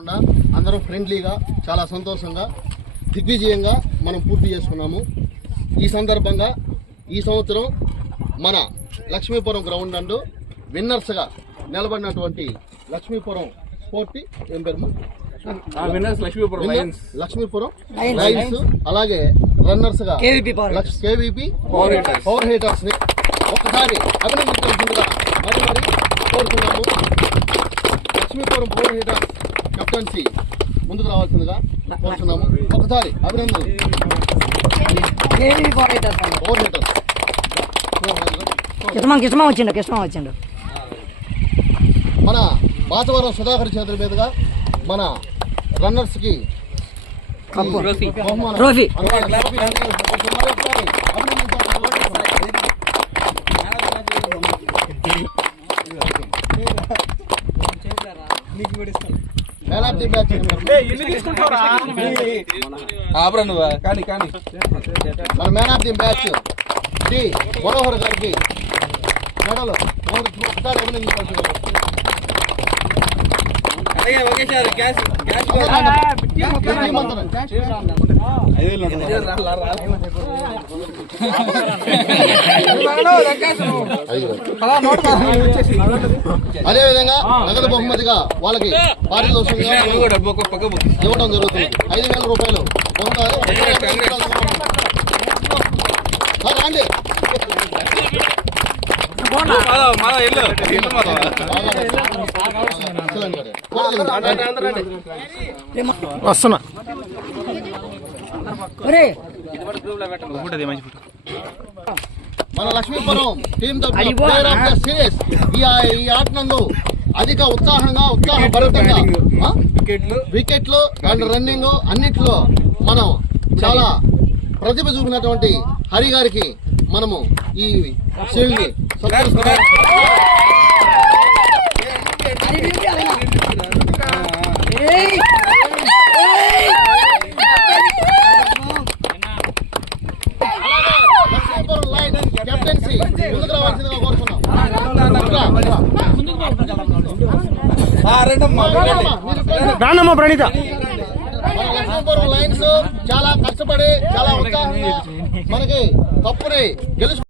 అందరూ ఫ్రెండ్లీగా చాలా సంతోషంగా దిగ్విజయంగా మనం పూర్తి చేసుకున్నాము. ఈ సందర్భంగా ఈ సంవత్సరం మన లక్ష్మీపురం గ్రౌండ్ నందు విన్నర్స్గా నిలబడినటువంటి లక్ష్మీపురం స్పోర్ట్ ఏం పేరు లక్ష్మీపురం లయన్స్, అలాగే రన్నర్స్ గా కేవీపీ పవర్ హీటర్స్ ని ఒక్కసారి అభినందించాల్సిందిగా మరి కోరుతున్నాము. లక్ష్మీపురం పవర్ హీటర్స్ కెప్టెన్సీ ముందుకు రావాల్సిందిగా కోరుతున్నాము. ఒకసారి అభినందనలు. పవర్ హీటర్స్ కృష్ణ వచ్చిండు. మన బాచవరం సుధాకర్ చేతుల మీదుగా మన రన్నర్స్ కి trophy man of the match మన man of the match D Manohar గారికి మెడల్ ఒకసారి అభినందించాల్సింది. అదేవిధంగా నగదు బహుమతిగా వాళ్ళకి పారితోషికంగా ఇవ్వడం జరుగుతుంది. 5,000 రూపాయలు రండి. వస్తున్నా. మన Lakshmipuram team player of the series ఈ ఆట నందు అధిక ఉత్సాహభరితంగా వికెట్లు అండ్ రన్నింగ్ అన్నిట్లో మనం చాలా ప్రతిభ చూపినటువంటి హరి గారికి మనము ఈ షీల్డ్ ని కెప్టెన్సీ ముందుకు రావాల్సిందిగా కోరుతున్నాం. ప్రణీత మన లక్ష్మీపురం లయన్స్ చాలా కష్టపడి చాలా ఉత్సాహంగా మనకి కప్పుని గెలుచుకున్నారు.